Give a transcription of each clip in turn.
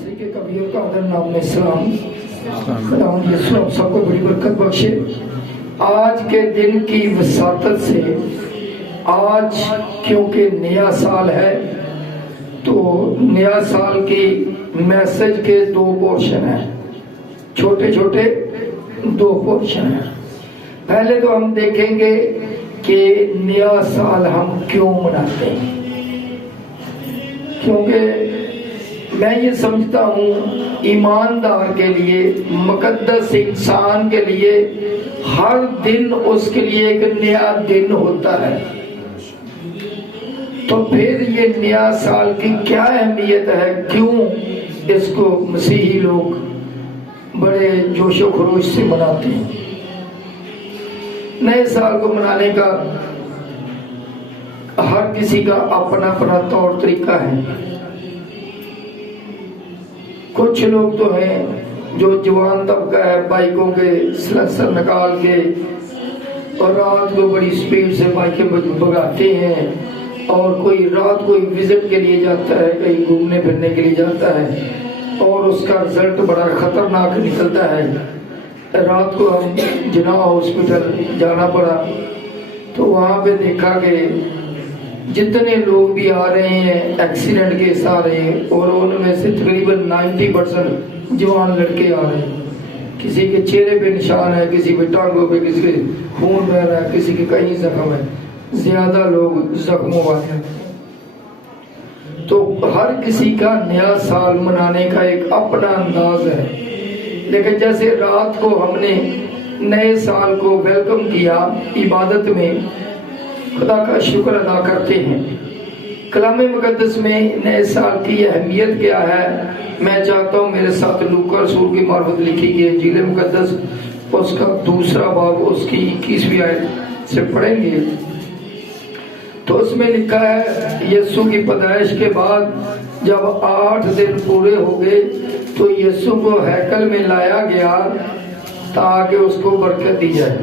کے کبیر کا ادر نام اسلام خداوند یسوع آپ سب کو بڑی برکت بخشے۔ آج کے دن کی وساطت سے، آج کیونکہ نیا سال ہے تو نیا سال کی میسج کے دو پورشن ہیں، چھوٹے چھوٹے دو پورشن ہیں۔ پہلے تو ہم دیکھیں گے کہ نیا سال ہم کیوں مناتے ہیں، کیونکہ میں یہ سمجھتا ہوں ایماندار کے لیے، مقدس انسان کے لیے ہر دن اس کے لیے ایک نیا دن ہوتا ہے۔ تو پھر یہ نیا سال کی کیا اہمیت ہے، کیوں اس کو مسیحی لوگ بڑے جوش و خروش سے مناتے ہیں۔ نئے سال کو منانے کا ہر کسی کا اپنا اپنا طور طریقہ ہے۔ کچھ لوگ تو ہیں جو جوان طبقہ ہے، بائکوں کے سلنسر نکال کے اور رات کو بڑی سپیڈ سے بائکیں بگاتے ہیں، اور کوئی رات کو وزٹ کے لیے جاتا ہے، کہیں گھومنے پھرنے کے لیے جاتا ہے اور اس کا رزلٹ بڑا خطرناک نکلتا ہے۔ رات کو ہم جناح ہاسپٹل جانا پڑا تو وہاں پہ دیکھا کہ جتنے لوگ بھی آ رہے ہیں ایکسیڈنٹ کیس آ رہے ہیں، اور ان میں سے تقریباً 90% جوان لڑکے آ رہے ہیں۔ کسی کے چہرے پہ نشان ہے، کسی کے ٹانگوں پہ، کسی کے خون بہ رہا ہے، کسی کے کہیں زخم ہے، زیادہ لوگ زخموں والے ہیں۔ تو ہر کسی کا نیا سال منانے کا ایک اپنا انداز ہے، لیکن جیسے رات کو ہم نے نئے سال کو ویلکم کیا عبادت میں، خدا کا شکر ادا کرتے ہیں۔ کلام مقدس میں نئے سال کی اہمیت کیا ہے، میں چاہتا ہوں میرے ساتھ لوکا رسول کی معرفت لکھی گئی انجیل مقدس، اس کا 2 باب، اس کی 21ویں آیت سے پڑھیں گے تو اس میں لکھا ہے، یسوع کی پیدائش کے بعد جب 8 دن پورے ہو گئے تو یسوع کو ہیکل میں لایا گیا تاکہ اس کو برکت دی جائے۔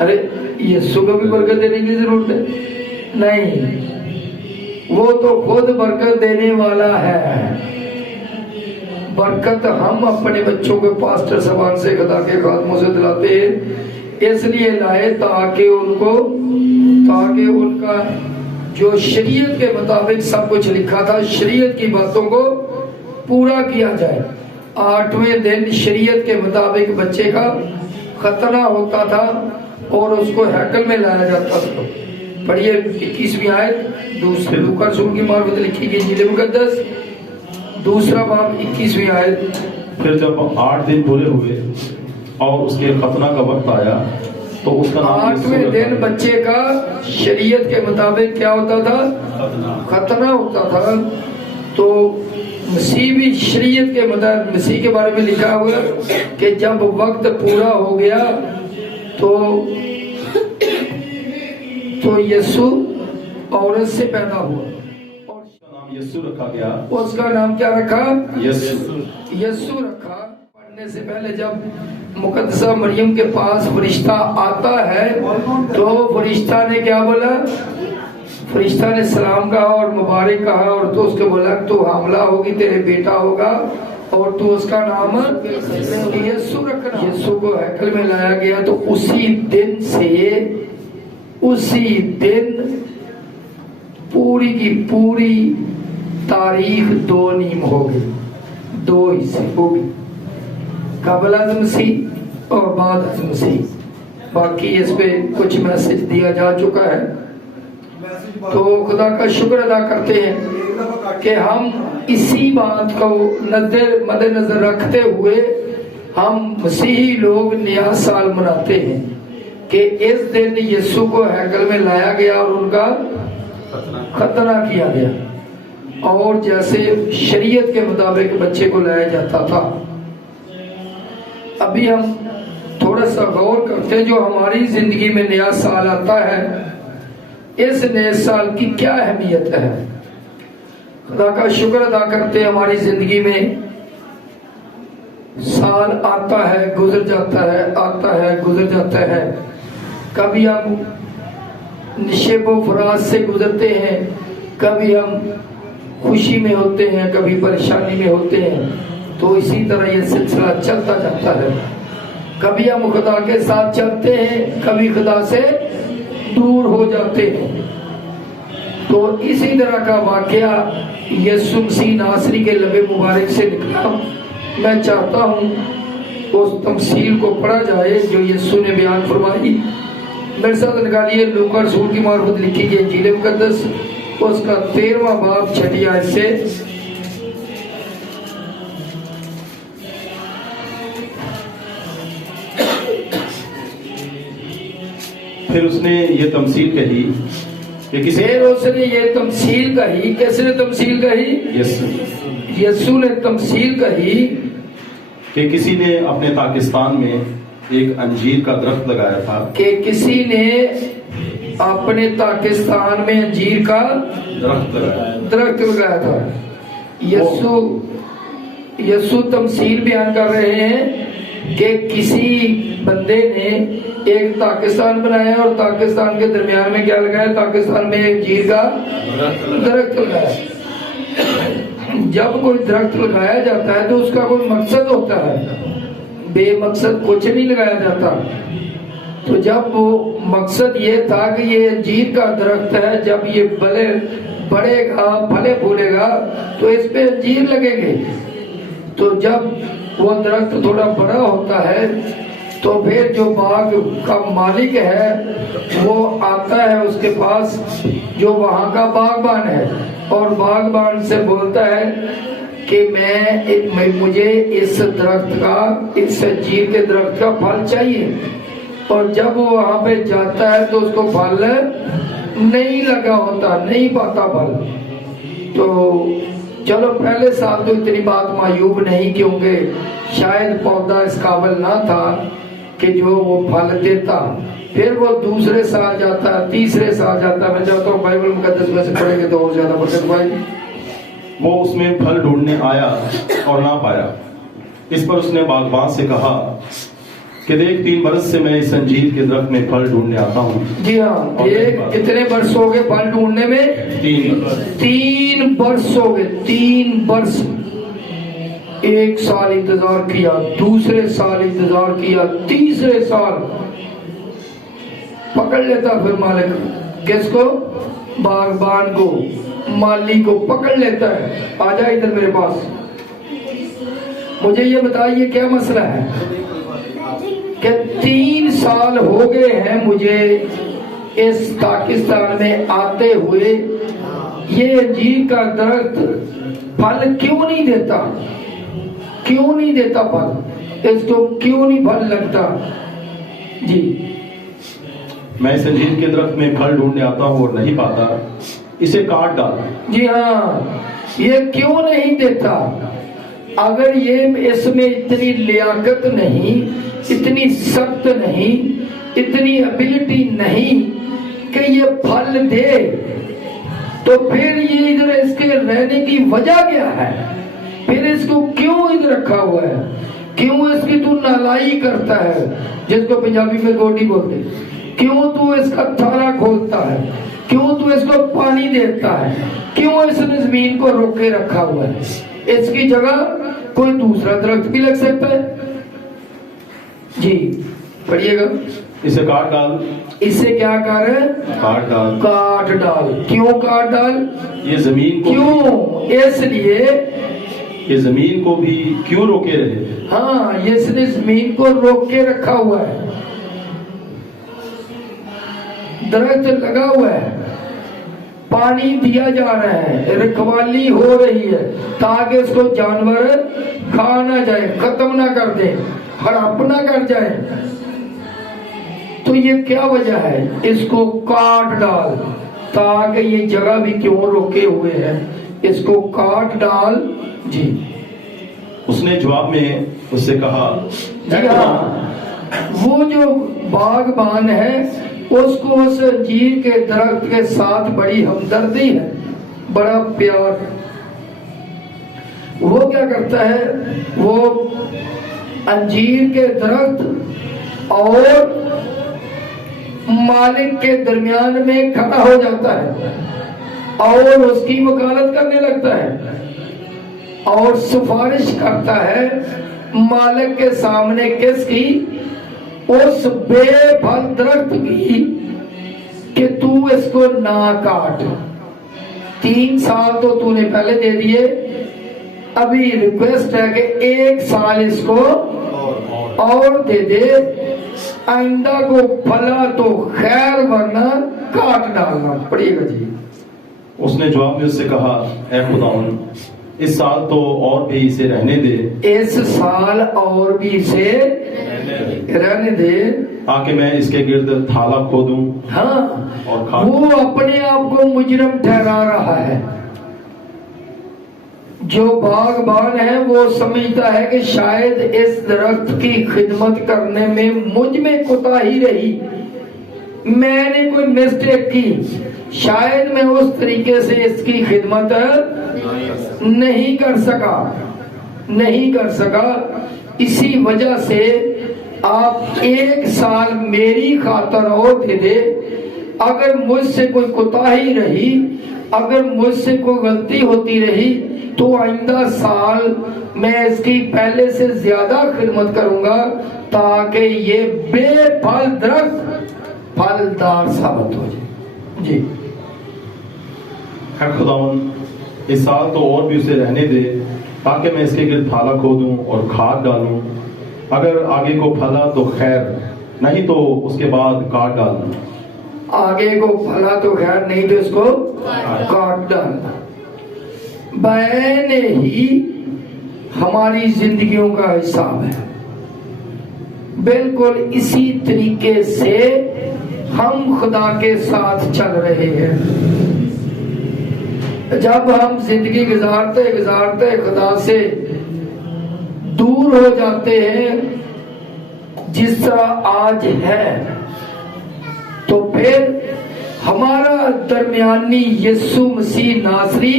ارے یسوع کو بھی برکت دینے کی ضرورت ہے؟ نہیں، وہ تو خود برکت دینے والا ہے۔ برکت ہم اپنے بچوں کو پاسٹر صاحبان سے، خدا کے خادموں سے دلاتے ہیں، اس لیے لائے تاکہ ان کا جو شریعت کے مطابق سب کچھ لکھا تھا، شریعت کی باتوں کو پورا کیا جائے۔ 8ویں دن شریعت کے مطابق بچے کا ختنہ ہوتا تھا اور اس کو ہیکل میں لایا جاتا تھا۔ پڑھیے 21ویں آیت، لوکا رسول کی معرفت لکھی گئی انجیل مقدس 2 باب 21ویں آیت۔ پھر جب 8 دن پورے ہوئے اور اس کے ختنہ کا وقت آیا تو اس کا نام 8ویں دن بچے کا شریعت کے مطابق کیا ہوتا تھا؟ ختنہ ہوتا تھا۔ تو مسیح بھی شریعت کے مطابق، مسیح کے بارے میں لکھا ہوا کہ جب وقت پورا ہو گیا تو یسوع عورت سے پیدا ہوا اور اس کا نام یسوع رکھا گیا۔ اس کا نام کیا رکھا؟ یسوع رکھا۔ پڑھنے سے پہلے جب مقدسہ مریم کے پاس فرشتہ آتا ہے تو فرشتہ نے کیا بولا؟ فرشتہ نے سلام کہا اور مبارک کہا، اور تو اس کو بولا تو حاملہ ہوگی، تیرے بیٹا ہوگا اور تو اس کا نام یسوع رکھنا۔ یسوع کو ہیکل میں لایا گیا تو اسی دن پوری کی پوری تاریخ 2 نیم ہو گئی، 2 حصے ہو گئی، قبل از مسیح اور بعد از مسیح۔ باقی اس پہ کچھ میسج دیا جا چکا ہے۔ تو خدا کا شکر ادا کرتے ہیں کہ ہم اسی بات کو مد نظر رکھتے ہوئے ہم مسیحی لوگ نیا سال مناتے ہیں کہ اس دن یسوع کو ہیکل میں لایا گیا اور ان کا ختنہ کیا گیا، اور جیسے شریعت کے مطابق بچے کو لایا جاتا تھا۔ ابھی ہم تھوڑا سا غور کرتے ہیں، جو ہماری زندگی میں نیا سال آتا ہے، اس نئے سال کی کیا اہمیت ہے۔ خدا کا شکر ادا کرتے ہیں، ہماری زندگی میں سال آتا ہے گزر جاتا ہے، آتا ہے گزر جاتا ہے۔ کبھی ہم نشیب و فراز سے گزرتے ہیں، کبھی ہم خوشی میں ہوتے ہیں کبھی پریشانی میں ہوتے ہیں، تو اسی طرح یہ سلسلہ چلتا جاتا ہے۔ کبھی ہم خدا کے ساتھ چلتے ہیں، کبھی خدا سے دور ہو جاتے ہیں۔ تو اسی طرح کا واقعہ یسوع مسیح ناصری کے لب مبارک سے نکلا۔ میں چاہتا ہوں اس تمثیل کو پڑھا جائے جو یسوع نے بیان فرمائی۔ میرے ساتھ نکالیے لوکا رسول کی معرفت لکھی گئی انجیل مقدس، اس کا 13واں باب 6 آیت سے۔ پھر اس نے یہ تمثیل کہی کہ پھر اس نے یہ تمثیل کہی۔ کس نے تمثیل کہی؟ یسوع نے تمثیل کہی کہ کسی نے اپنے پاکستان میں ایک انجیر کا درخت لگایا تھا، کہ کسی نے اپنے پاکستان میں انجیر کا درخت لگایا تھا۔ یسوع تمثیل بیان کر رہے ہیں کہ کسی بندے نے ایک پاکستان بنایا اور پاکستان کے درمیان میں کیا لگایا؟ پاکستان میں انجیر کا درخت لگایا۔ جب کوئی درخت لگایا جاتا ہے تو اس کا کوئی مقصد ہوتا ہے، بے مقصد کچھ نہیں لگایا جاتا۔ تو جب وہ مقصد یہ تھا کہ یہ انجیر کا درخت ہے، جب یہ بڑھے گا پھلے پھولے گا تو اس پہ انجیر لگیں گے۔ تو جب وہ درخت تھوڑا بڑا ہوتا ہے تو پھر جو باغ کا مالک ہے وہ آتا ہے اس کے پاس، جو وہاں کا باغبان ہے، اور باغبان سے بولتا ہے کہ مجھے اس درخت کا، اس انجیر کے درخت کا پھل چاہیے۔ اور جب وہ وہاں پہ جاتا ہے تو اس کو پھل نہیں لگا ہوتا، نہیں پاتا پھل۔ تو چلو پہلے سال تو اتنی بات معیوب نہیں، کیونکہ شاید پودا اس قابل نہ تھا کہ جو وہ پھل دیتا۔ پھر وہ دوسرے سال جاتا ہے، تیسرے سال جاتا ہے۔ میں چاہتا ہوں بائبل مقدس میں سے پڑھیں گے تو اور زیادہ برکت پائے گی۔ وہ اس میں پھل ڈھونڈنے آیا اور نہ پایا۔ اس پر اس نے باغبان سے کہا کہ دیکھ 3 برس سے میں اس انجیر کے درخت میں پھل ڈھونڈنے آتا ہوں۔ جی ہاں، یہ کتنے برس ہو گئے پھل ڈھونڈنے میں؟ 3 برس ہو گئے۔ 3 برس، 1 سال انتظار کیا، دوسرے سال انتظار کیا، تیسرے سال پکڑ لیتا پھر مالک کس کو؟ باغبان کو، مالی کو پکڑ لیتا ہے، آ جا ادھر میرے پاس، مجھے یہ بتائیے کیا مسئلہ ہے کہ 3 سال ہو گئے ہیں مجھے اس پاکستان میں آتے ہوئے، یہ انجیر کا درخت پھل کیوں نہیں دیتا؟ کیوں نہیں دیتا پھل؟ اس کو کیوں نہیں پھل لگتا؟ جی، میں اس انجیر کے درخت میں پھل ڈھونڈنے آتا ہوں اور نہیں پاتا، اسے کاٹ ڈال۔ جی ہاں، یہ کیوں نہیں دیتا؟ اگر یہ اس میں اتنی لیاقت نہیں، اتنی سخت نہیں، اتنی ابیلٹی نہیں کہ یہ پھل دے، تو پھر یہ ادھر اس کے رہنے کی وجہ کیا ہے؟ پھر اس کو کیوں ادھر رکھا ہوا ہے؟ کیوں اس کی تو نالائی کرتا ہے، جس کو پنجابی میں گوڈی بولتے؟ کیوں تو اس کا تھارا کھولتا ہے؟ کیوں تو اس کو پانی دیتا ہے؟ کیوں اس نے زمین کو روک کے رکھا ہوا ہے؟ اس کی جگہ کوئی دوسرا درخت بھی لگ سکتا ہے۔ جی پڑھیے گا، اسے کاٹ ڈال۔ اسے کیا کر؟ کاٹ ڈال۔ کاٹ ڈال۔ کیوں کاٹ ڈال؟ یہ زمین کو، کیوں؟ اس لیے یہ زمین کو بھی کیوں روکے رہے؟ ہاں، اس نے زمین کو روک کے رکھا ہوا ہے، درخت لگا ہوا ہے، پانی دیا جا رہا ہے، رکھوالی ہو رہی ہے تاکہ اس کو جانور کھا نہ جائے، ختم نہ کر دے، ہڑپ نہ کر جائے۔ تو یہ کیا وجہ ہے؟ اس کو کاٹ ڈال، تاکہ یہ جگہ بھی کیوں روکے ہوئے ہیں، اس کو کاٹ ڈال۔ جی، اس نے جواب میں اس سے کہا، جی ہاں، وہ جو باغبان ہے اس کو اس انجیر کے درخت کے ساتھ بڑی ہمدردی ہے، بڑا پیار۔ وہ کیا کرتا ہے؟ وہ انجیر کے درخت اور مالک کے درمیان میں کھڑا ہو جاتا ہے، اور اس کی وکالت کرنے لگتا ہے اور سفارش کرتا ہے مالک کے سامنے کس کی؟ اس بے پھل درخت کی کہ تو اس کو نہ کاٹ. 3 سال تو تو نے پہلے دے دیے, ابھی ریکویسٹ ہے کہ 1 سال اس کو اور دے دے, آئندہ کو بھلا تو خیر ورنہ کاٹ ڈالنا پڑے گا. جی اس نے جواب میں اس سے کہا, اے خداوند اس سال تو اور بھی اسے رہنے دے, اس سال اور بھی اسے رہنے دے, تاکہ میں اس کے گرد تھالا کھودوں. ہاں اور وہ اپنے آپ کو مجرم ٹھہرا رہا ہے. جو باغبان ہے وہ سمجھتا ہے کہ شاید اس درخت کی خدمت کرنے میں مجھ میں کوتاہی رہی, میں نے کوئی مسٹیک کی, شاید میں اس طریقے سے اس کی خدمت نہیں کر سکا. اسی وجہ سے آپ 1 سال میری خاطر اور دے دے. اگر مجھ سے کوئی کوتاہی رہی, اگر مجھ سے کوئی غلطی ہوتی رہی تو آئندہ سال میں اس کی پہلے سے زیادہ خدمت کروں گا تاکہ یہ بے پھل درخت پھلدار ثابت ہو جائے. جی اے خداوند اس سال تو اور بھی اسے رہنے دے, تاکہ میں اس کے گرد تھالا کھودوں اور کھاد ڈالوں. اگر آگے کو پھلا تو خیر, نہیں تو اس کے بعد کاٹ ڈالنا. آگے کو پھلا تو خیر, نہیں تو اس کو کاٹ ڈالنا. بیان ہی ہماری زندگیوں کا حساب ہے. بالکل اسی طریقے سے ہم خدا کے ساتھ چل رہے ہیں. جب ہم زندگی گزارتے خدا سے دور ہو جاتے ہیں جس طرح آج ہے, تو پھر ہمارا درمیانی یسوع مسیح ناصری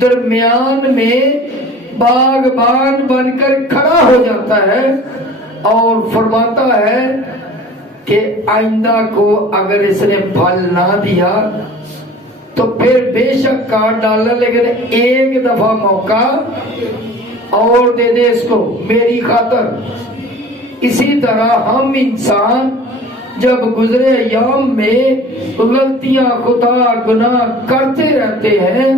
درمیان میں باغبان بن کر کھڑا ہو جاتا ہے اور فرماتا ہے کہ آئندہ کو اگر اس نے پھل نہ دیا تو پھر بے شک کاٹ ڈالنا, لیکن 1 دفعہ موقع اور دے دے اس کو میری خاطر. اسی طرح ہم انسان جب گزرے ایام میں غلطیاں خطا گناہ کرتے رہتے ہیں,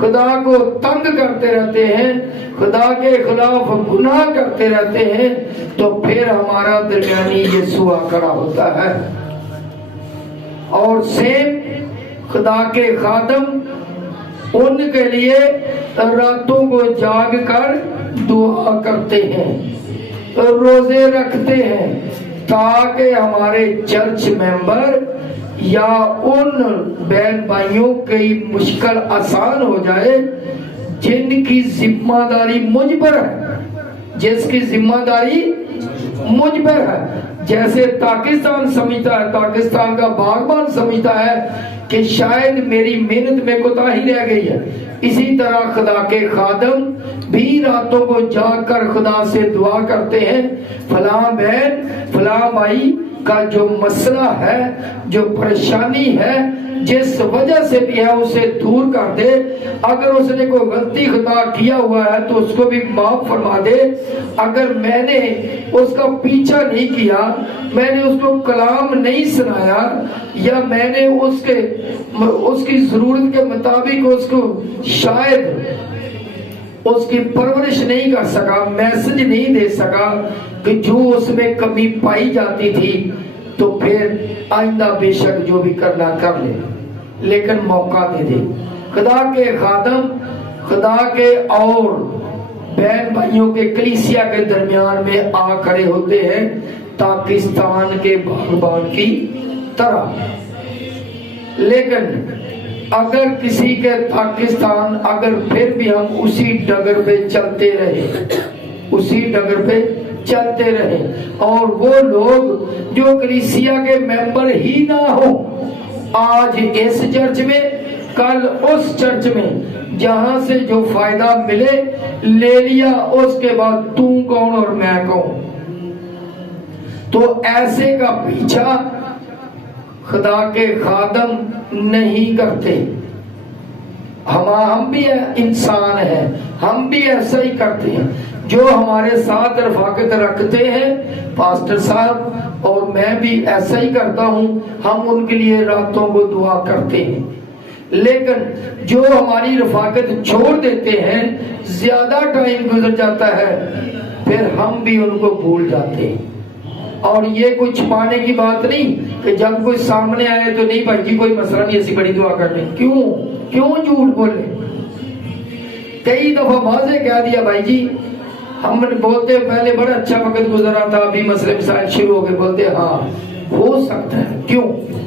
خدا کو تنگ کرتے رہتے ہیں, خدا کے خلاف گناہ کرتے رہتے ہیں, تو پھر ہمارا درمیانی یسوع کھڑا ہوتا ہے. اور سیم خدا کے خادم ان کے لیے راتوں کو جاگ کر دعا کرتے ہیں, روزے رکھتے ہیں, تاکہ ہمارے چرچ ممبر یا ان بہن بھائیوں کی مشکل آسان ہو جائے جن کی ذمہ داری مجھ پر ہے, جس کی ذمہ داری مجھ پر ہے. جیسے پاکستان سمجھتا ہے, پاکستان کا باغبان سمجھتا ہے کہ شاید میری محنت میں کوتاہی رہ گئی ہے, اسی طرح خدا کے خادم بھی راتوں کو جاگ کر خدا سے دعا کرتے ہیں, فلاں بہن فلاں بھائی کا جو مسئلہ ہے, جو پریشانی ہے, جس وجہ سے بھی ہے اسے دور کر دے. اگر اس نے کوئی غلطی خطا کیا ہوا ہے تو اس کو بھی معاف فرما دے. اگر میں نے اس کا پیچھا نہیں کیا, میں نے اس کو کلام نہیں سنایا, یا میں نے اس کی ضرورت کے مطابق اس کو شاید اس کی پرورش نہیں کر سکا, میسج نہیں دے سکا کہ جو اس میں کمی پائی جاتی تھی, تو پھر آئندہ بے شک جو بھی کرنا کر لے, لیکن موقع دے دے. خدا کے خادم خدا کے اور بہن بھائیوں کے کلیسیا کے درمیان میں آ کھڑے ہوتے ہیں پاکستان کے باغبان کی طرح. لیکن اگر کسی کے پاکستان, اگر پھر بھی ہم اسی ڈگر پہ چلتے رہے اور وہ لوگ جو کلیسیا کے ممبر ہی نہ ہو, آج اس چرچ میں کل اس چرچ میں, جہاں سے جو فائدہ ملے لے لیا, اس کے بعد تو کون اور میں کون, تو ایسے کا پیچھا خدا کے خادم نہیں کرتے. ہم بھی انسان ہیں, ہم بھی ایسا ہی کرتے ہیں. جو ہمارے ساتھ رفاقت رکھتے ہیں پاسٹر صاحب اور میں بھی ایسا ہی کرتا ہوں, ہم ان کے لیے راتوں کو دعا کرتے ہیں. لیکن جو ہماری رفاقت چھوڑ دیتے ہیں, زیادہ ٹائم گزر جاتا ہے, پھر ہم بھی ان کو بھول جاتے ہیں. اور یہ کوئی چھپانے کی بات نہیں کہ جب کوئی سامنے آئے تو نہیں بھائی جی کوئی مسئلہ نہیں, ایسی بڑی دعا کر لیں. کیوں جھوٹ بولے؟ کئی دفعہ واضح کہہ دیا بھائی جی, ہم بولتے پہلے بڑا اچھا وقت گزرا تھا, ابھی مسئلے مسائل شروع ہو گئے, بولتے ہاں ہو سکتا ہے. کیوں؟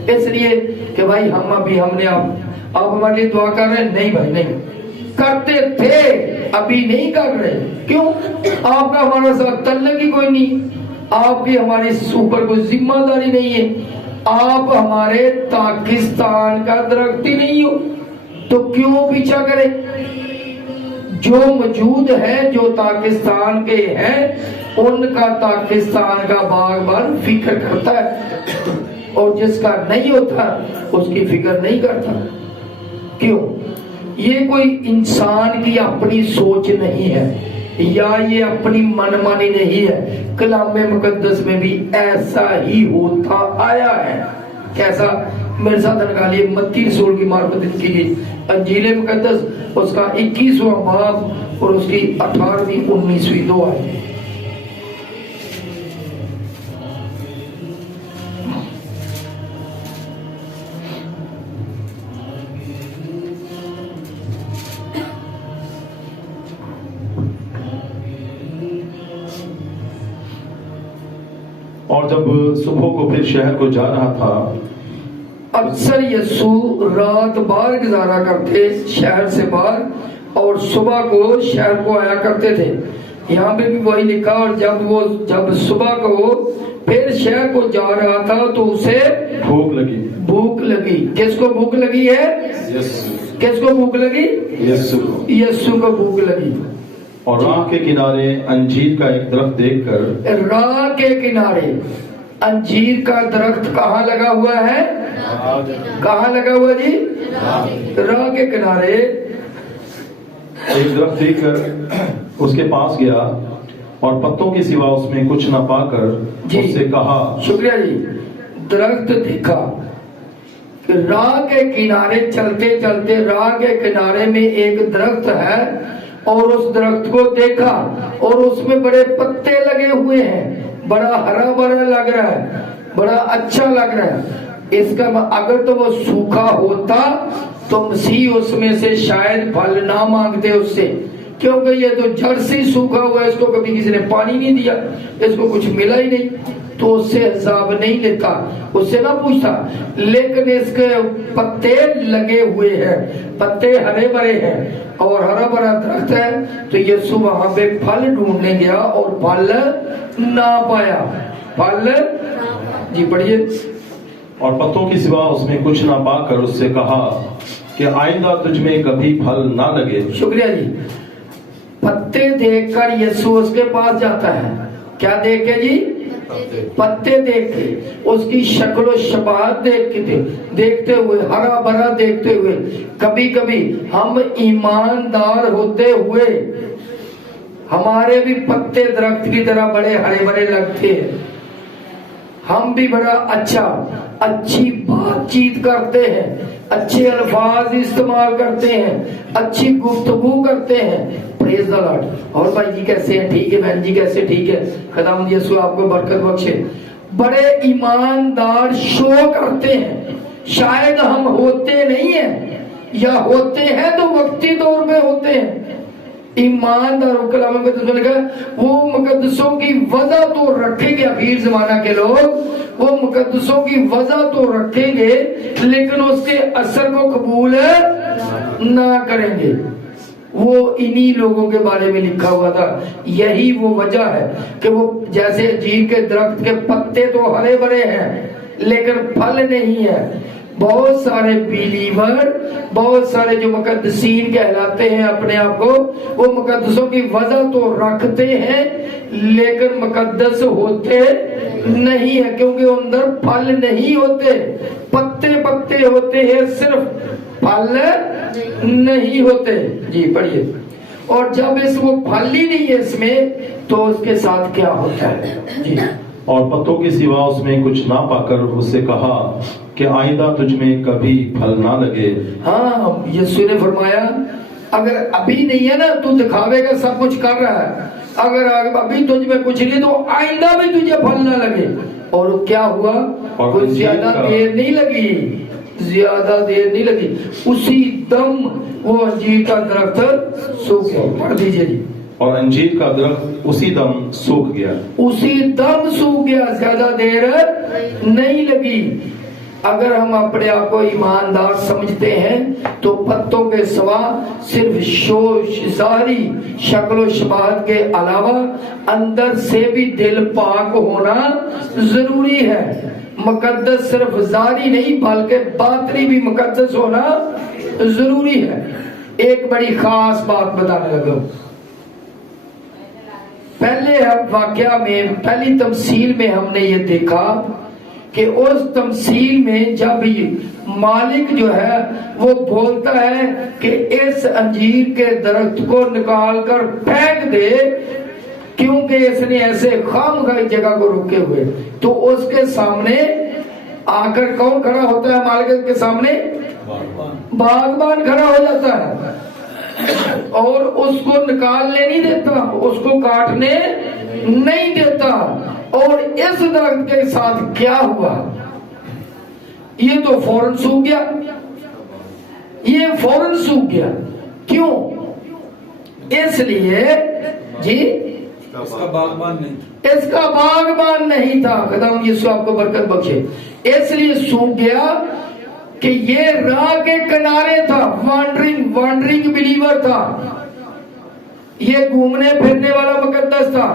اس لیے کہ بھائی ہم نے آپ ہمارے لیے دعا کر رہے ہیں. نہیں بھائی نہیں, کرتے تھے ابھی نہیں کر رہے. کیوں؟ آپ کا ہمارا ساتھ تعلق ہی کوئی نہیں, آپ کی ہماری اوپر کوئی ذمہ داری نہیں ہے, آپ ہمارے پاکستان کا درخت ہی نہیں ہو, تو کیوں پیچھا کرے؟ جو موجود ہیں, جو پاکستان کے ہیں, ان کا پاکستان کا باغبان فکر کرتا ہے, اور جس کا نہیں ہوتا اس کی فکر نہیں کرتا. کیوں؟ یہ کوئی انسان کی اپنی سوچ نہیں ہے, یا یہ اپنی من مانی نہیں ہے. کلام مقدس میں بھی ایسا ہی ہوتا آیا ہے. کیسا؟ میرے ساتھ نکالیے متی رسول کی معرفت کیجیے, انجیل مقدس اس کا 21واں باب اور اس کی 18ویں 19ویں دو آئے. اور جب صبح کو پھر شہر کو جا رہا تھا, اکثر یسوع رات باہر گزارا کرتے شہر سے باہر, اور صبح کو شہر کو آیا کرتے تھے. یہاں پہ بھی وہی لکھا, اور جب صبح کو پھر شہر کو جا رہا تھا تو اسے بھوک لگی. کس کو بھوک لگی ہے؟ کس کو بھوک لگی؟ یسوع کو بھوک لگی. اور راہ کے کنارے انجیر کا ایک درخت دیکھ کر, راہ کے کنارے انجیر کا درخت کہاں لگا ہوا ہے؟ کہاں لگا ہوا جی؟ راہ کے کنارے ایک درخت دیکھ کر اس کے پاس گیا, اور پتوں کے سوا اس میں کچھ نہ پا کر اس سے کہا. شکریہ جی. درخت دیکھا, راہ کے کنارے چلتے چلتے راہ کے کنارے میں ایک درخت ہے, اور اس درخت کو دیکھا, اور اس میں بڑے پتے لگے ہوئے ہیں, بڑا ہرا بھرا لگ رہا ہے, بڑا اچھا لگ رہا ہے. اس کا اگر تو وہ سوکھا ہوتا تو مسیح اس میں سے شاید پھل نہ مانگتے اس سے, کیونکہ یہ تو جڑ سے سوکھا ہوا ہے, اس کو کبھی کسی نے پانی نہیں دیا, اس کو کچھ ملا ہی نہیں, تو اس سے حساب نہیں لیتا, اس سے نہ پوچھتا. لیکن اس کے پتے لگے ہوئے ہیں, پتے ہرے بھرے ہیں, اور ہرا بھرا درخت ہے. تو یسوع وہاں پہ پھل ڈھونڈنے گیا اور پھل نہ پایا. پھل جی پڑھیے. اور پتوں کی سوا اس میں کچھ نہ پا کر اس سے کہا کہ آئندہ تجھ میں کبھی پھل نہ لگے. شکریہ جی. پتے دیکھ کر یسوع اس کے پاس جاتا ہے. کیا دیکھ کے جی؟ پتے دیکھ کے, اس کی شکل و شباہت دیکھتے ہوئے, ہرا بھرا دیکھتے ہوئے. کبھی کبھی ہم ایماندار ہوتے ہوئے ہمارے بھی پتے درخت کی طرح بڑے ہرے بھرے لگتے ہیں, ہم بھی بڑا اچھی بات چیت کرتے ہیں, اچھے الفاظ استعمال کرتے ہیں, اچھی گفتگو کرتے ہیں. پریز دی لارڈ. اور بھائی جی کیسے ہیں؟ ٹھیک ہے. بہن جی کیسے؟ ٹھیک ہے. خداوند یسوع آپ کو برکت بخشے. بڑے ایماندار شو کرتے ہیں. شاید ہم ہوتے نہیں ہیں, یا ہوتے ہیں تو وقتی طور پہ ہوتے ہیں. ایماندار کلام مقدس میں لکھا وہ مقدسوں کی وضع تو رکھیں گے. اخیر زمانہ کے لوگ وہ مقدسوں کی وضع تو رکھیں گے, لیکن اس کے اثر کو قبول نہ کریں گے. وہ انہی لوگوں کے بارے میں لکھا ہوا تھا. یہی وہ وجہ ہے کہ وہ جیسے انجیر کے درخت کے پتے تو ہرے بھرے ہیں لیکن پھل نہیں ہے. بہت سارے بیلیور, بہت سارے جو مقدسین کہلاتے ہیں اپنے آپ کو, وہ مقدسوں کی وضع تو رکھتے ہیں لیکن مقدس ہوتے نہیں ہے, کیونکہ اندر پھل نہیں ہوتے, پتے ہوتے ہیں صرف. پھل نہیں ہوتے. جی پڑھیے. اور جب اس کو پھل ہی نہیں ہے اس میں تو اس کے ساتھ کیا ہوتا ہے؟ جی. اور پتوں کے سوا اس میں کچھ نہ پا کر اس سے کہا کہ آئندہ تجھ میں کبھی پھل نہ لگے. ہاں یسوع نے فرمایا اگر ابھی نہیں ہے نا تو دکھاوے کا سب کچھ کر رہا ہے, اگر ابھی تجھ میں کچھ نہیں تو آئندہ بھی تجھے پھل نہ لگے. اور کیا ہوا؟ کوئی زیادہ دیر نہیں لگی, زیادہ دیر نہیں لگی, اسی دم وہ انجیر کا درخت سوکھ گیا. پڑھ دیجیے جی. اور انجیر کا درخت اسی دم سوکھ گیا. اسی دم سوکھ گیا, زیادہ دیر نہیں لگی. اگر ہم اپنے آپ کو ایماندار سمجھتے ہیں تو پتوں کے سوا صرف ظاہری شکل و شباہت کے علاوہ اندر سے بھی دل پاک ہونا ضروری ہے. مقدس صرف ظاہری نہیں بلکہ باطنی بھی مقدس ہونا ضروری ہے. ایک بڑی خاص بات بتانے لگا. پہلے واقعہ میں پہلی تمثیل میں ہم نے یہ دیکھا کہ اس تمثیل میں جب مالک جو ہے وہ بولتا ہے کہ اس انجیر کے درخت کو نکال کر پھینک دے کیونکہ اس نے ایسے خامخواہ جگہ کو روکے ہوئے, تو اس کے سامنے آ کر کون کھڑا ہوتا ہے؟ مالک کے سامنے باغبان کھڑا ہو جاتا ہے اور اس کو نکالنے نہیں دیتا, اس کو کاٹنے نہیں دیتا. اور اس درخت کے ساتھ کیا ہوا؟ یہ تو فوراً سوکھ گیا, یہ فوراً سوکھ گیا. کیوں؟ اس لیے جی اس کا باغبان نہیں تھا. خدا یسوع آپ کو برکت بخشے. اس لیے سوکھ گیا کہ یہ راہ کے کنارے تھا, وانڈرنگ بلیور تھا, یہ گھومنے پھرنے والا مقدس تھا.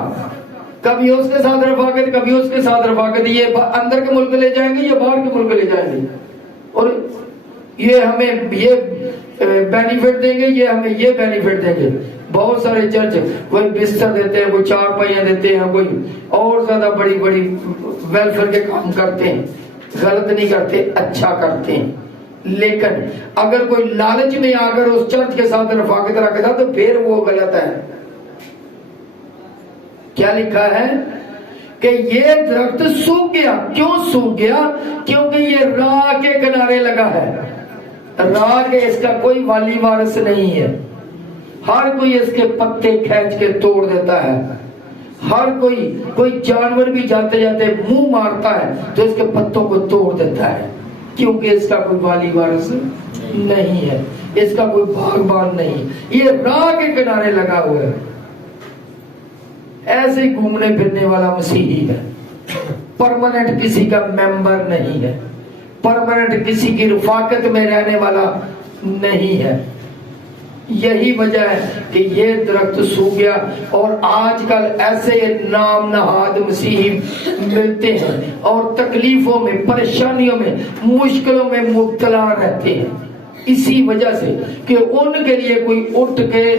کبھی اس کے ساتھ رفاقت, کبھی اس کے ساتھ رفاقت. یہ اندر کے ملک لے جائیں گے, یہ باہر کے ملک لے جائیں گے, اور یہ ہمیں یہ بینیفٹ دیں گے, یہ ہمیں یہ بینیفٹ دیں گے. بہت سارے چرچ کوئی بستر دیتے ہیں, کوئی چار پہیاں دیتے ہیں, کوئی اور زیادہ بڑی بڑی ویلفیئر کے کام کرتے ہیں. غلط نہیں کرتے, اچھا کرتے ہیں. لیکن اگر کوئی لالچ میں آ کر اس چرچ کے ساتھ رفاقت رکھتا تو پھر وہ غلط ہے. کیا لکھا ہے کہ یہ درخت سوکھ گیا. کیوں سوکھ گیا؟ کیونکہ یہ راہ کے کنارے لگا ہے. راہ کے اس کا کوئی والی وارث نہیں ہے. ہر کوئی اس کے پتے کھینچ کے توڑ دیتا ہے. ہر کوئی جانور بھی جاتے جاتے منہ مارتا ہے تو اس کے پتوں کو توڑ دیتا ہے, کیونکہ اس کا کوئی والی وارث نہیں ہے, اس کا کوئی باغبان نہیں. یہ راہ کے کنارے لگا ہوا ہے. ایسے ہی گھومنے پھرنے والا مسیحی ہے, پرماننٹ کسی کا ممبر نہیں ہے, پرماننٹ کسی کی رفاقت میں رہنے والا نہیں ہے. یہی وجہ ہے کہ یہ درخت سوکھ گیا. اور آج کل ایسے نام نہاد مسیحی ملتے ہیں اور تکلیفوں میں, پریشانیوں میں, مشکلوں میں مبتلا رہتے ہیں, اسی وجہ سے کہ ان کے لیے کوئی اٹھ کے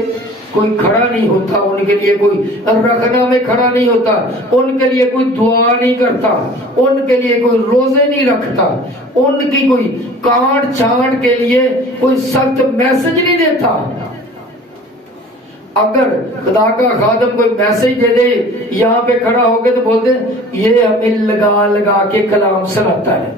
کوئی کھڑا نہیں ہوتا, ان کے لیے کوئی رکھنا میں کھڑا نہیں ہوتا, ان کے لیے کوئی دعا نہیں کرتا, ان کے لیے کوئی روزے نہیں رکھتا, ان کی کوئی کانٹ چھانٹ کے لیے کوئی سخت میسج نہیں دیتا. اگر خدا کا خادم کوئی میسج دے دے یہاں پہ کھڑا ہو کے تو بولتے یہ ہمیں لگا لگا کے کلام سناتا ہے.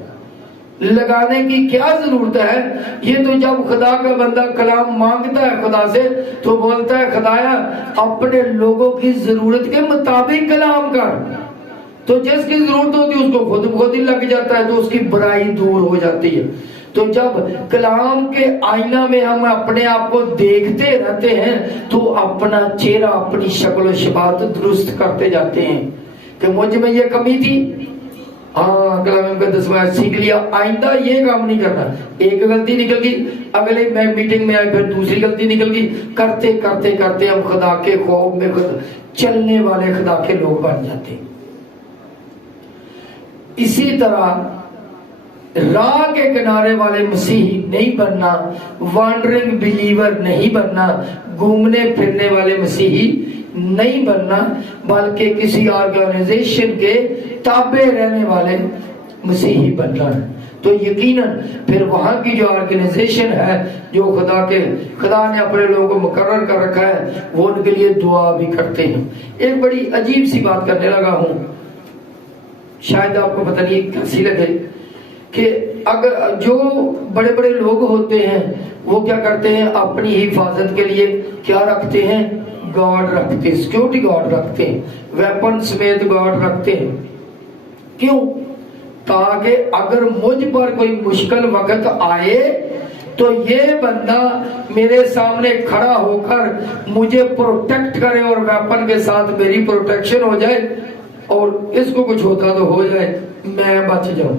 لگانے کی کیا ضرورت ہے؟ یہ تو جب خدا کا بندہ کلام مانگتا ہے خدا سے تو بولتا ہے خدایا اپنے لوگوں کی ضرورت کے مطابق کلام کر. تو جس کی ضرورت ہوتی ہے اس کو خود ہی لگ جاتا ہے, تو اس کی برائی دور ہو جاتی ہے. تو جب کلام کے آئینہ میں ہم اپنے آپ کو دیکھتے رہتے ہیں تو اپنا چہرہ, اپنی شکل و شباہت درست کرتے جاتے ہیں کہ مجھ میں یہ کمی تھی, ہاں کلام کا 10واں سیکھ لیا, آئندہ یہ کام نہیں کرنا. ایک غلطی نکل گئی, اگلے میں میٹنگ میں آئے پھر دوسری غلطی نکل گئی, کرتے کرتے کرتے ہم خدا کے خوف میں چلنے والے خدا کے لوگ بن جاتے. اسی طرح راہ کے کنارے والے مسیحی نہیں بننا, وانڈرنگ بلیور نہیں بننا, گھومنے پھرنے والے مسیحی نہیں بننا, بلکہ کسی آرگنائزیشن کے تابع رہنے والے مسیحی بننا. تو یقیناً پھر وہاں کی جو آرگنائزیشن ہے، جو خدا نے اپنے لوگوں کو مقرر کر رکھا ہے، وہ ان کے لیے دعا بھی کرتے ہیں۔ ایک بڑی عجیب سی بات کرنے لگا ہوں، شاید آپ کو پتہ نہیں کیسی لگے، کہ اگر جو بڑے بڑے لوگ ہوتے ہیں وہ کیا کرتے ہیں، اپنی حفاظت کے لیے کیا رکھتے ہیں، گارڈ رکھتے ہیں، سیکیورٹی گارڈ رکھتے ہیں، ویپن سمیت گارڈ رکھتے ہیں۔ کیوں؟ تاکہ اگر مجھ پر کوئی مشکل وقت آئے تو یہ بندہ میرے سامنے کھڑا ہو کر مجھے پروٹیکٹ کرے اور ویپن کے ساتھ میری پروٹیکشن ہو جائے، اور اس کو کچھ ہوتا تو ہو جائے، میں بچ جاؤں۔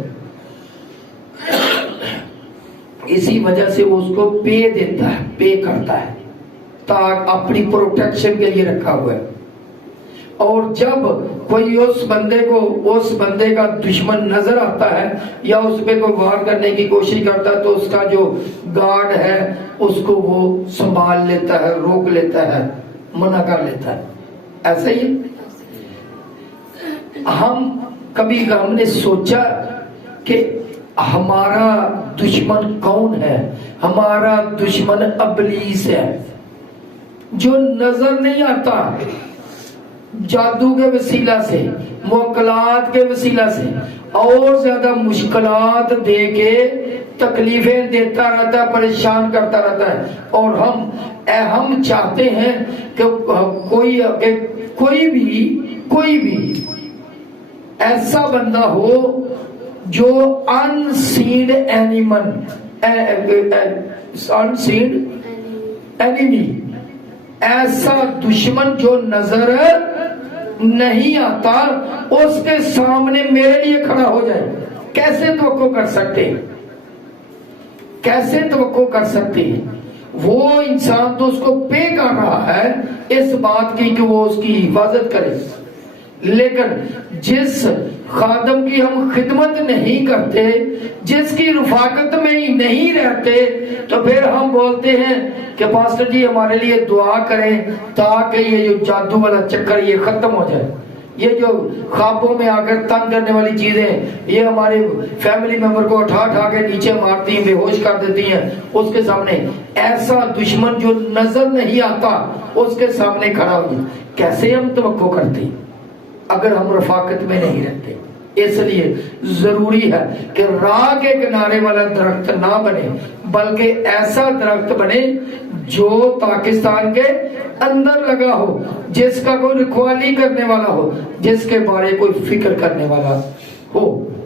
اسی وجہ سے وہ اس کو پے دیتا ہے، پے کرتا ہے، تاکہ اپنی پروٹیکشن کے لیے رکھا ہوا ہے۔ اور جب کوئی اس بندے کا دشمن نظر آتا ہے یا اس پہ کوئی وار کرنے کی کوشش کرتا ہے تو اس کا جو گارڈ ہے اس کو وہ سنبھال لیتا ہے، روک لیتا ہے، منع کر لیتا ہے۔ ایسا ہی ہم نے سوچا کہ ہمارا دشمن کون ہے؟ ہمارا دشمن ابلیس ہے، جو نظر نہیں آتا، جادو کے وسیلہ سے، موکلات کے وسیلہ سے اور زیادہ مشکلات دے کے تکلیفیں دیتا رہتا ہے، پریشان کرتا رہتا ہے۔ اور ہم چاہتے ہیں کہ کوئی بھی ایسا بندہ ہو جو انسیڈ اینیمی، ایسا دشمن جو نظر نہیں آتا، اس کے سامنے میرے لیے کھڑا ہو جائے۔ کیسے توقع کر سکتے ہیں؟ وہ انسان تو اس کو پے کر رہا ہے اس بات کی کہ وہ اس کی حفاظت کرے، لیکن جس خادم کی ہم خدمت نہیں کرتے، جس کی رفاقت میں ہی نہیں رہتے، تو پھر ہم بولتے ہیں کہ پاسٹر جی ہمارے لیے دعا کریں تاکہ یہ جو جادو والا چکر یہ ختم ہو جائے، یہ جو خوابوں میں آ کر تنگ کرنے والی چیزیں یہ ہمارے فیملی ممبر کو اٹھا کے نیچے مارتی ہیں، بے ہوش کر دیتی ہیں، اس کے سامنے ایسا دشمن جو نظر نہیں آتا اس کے سامنے کھڑا ہو جائے۔ کیسے ہم توقع کرتے ہیں اگر ہم رفاقت میں نہیں رہتے؟ اس لیے ضروری ہے کہ راہ کے کنارے والا درخت نہ بنے، بلکہ ایسا درخت بنے جو پاکستان کے اندر لگا ہو، جس کا کوئی رکھوالی کرنے والا ہو، جس کے بارے کوئی فکر کرنے والا ہو۔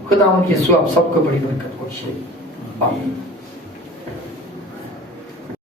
خداوند یسوع آپ سب کو بڑی برکت بخشے، آمین۔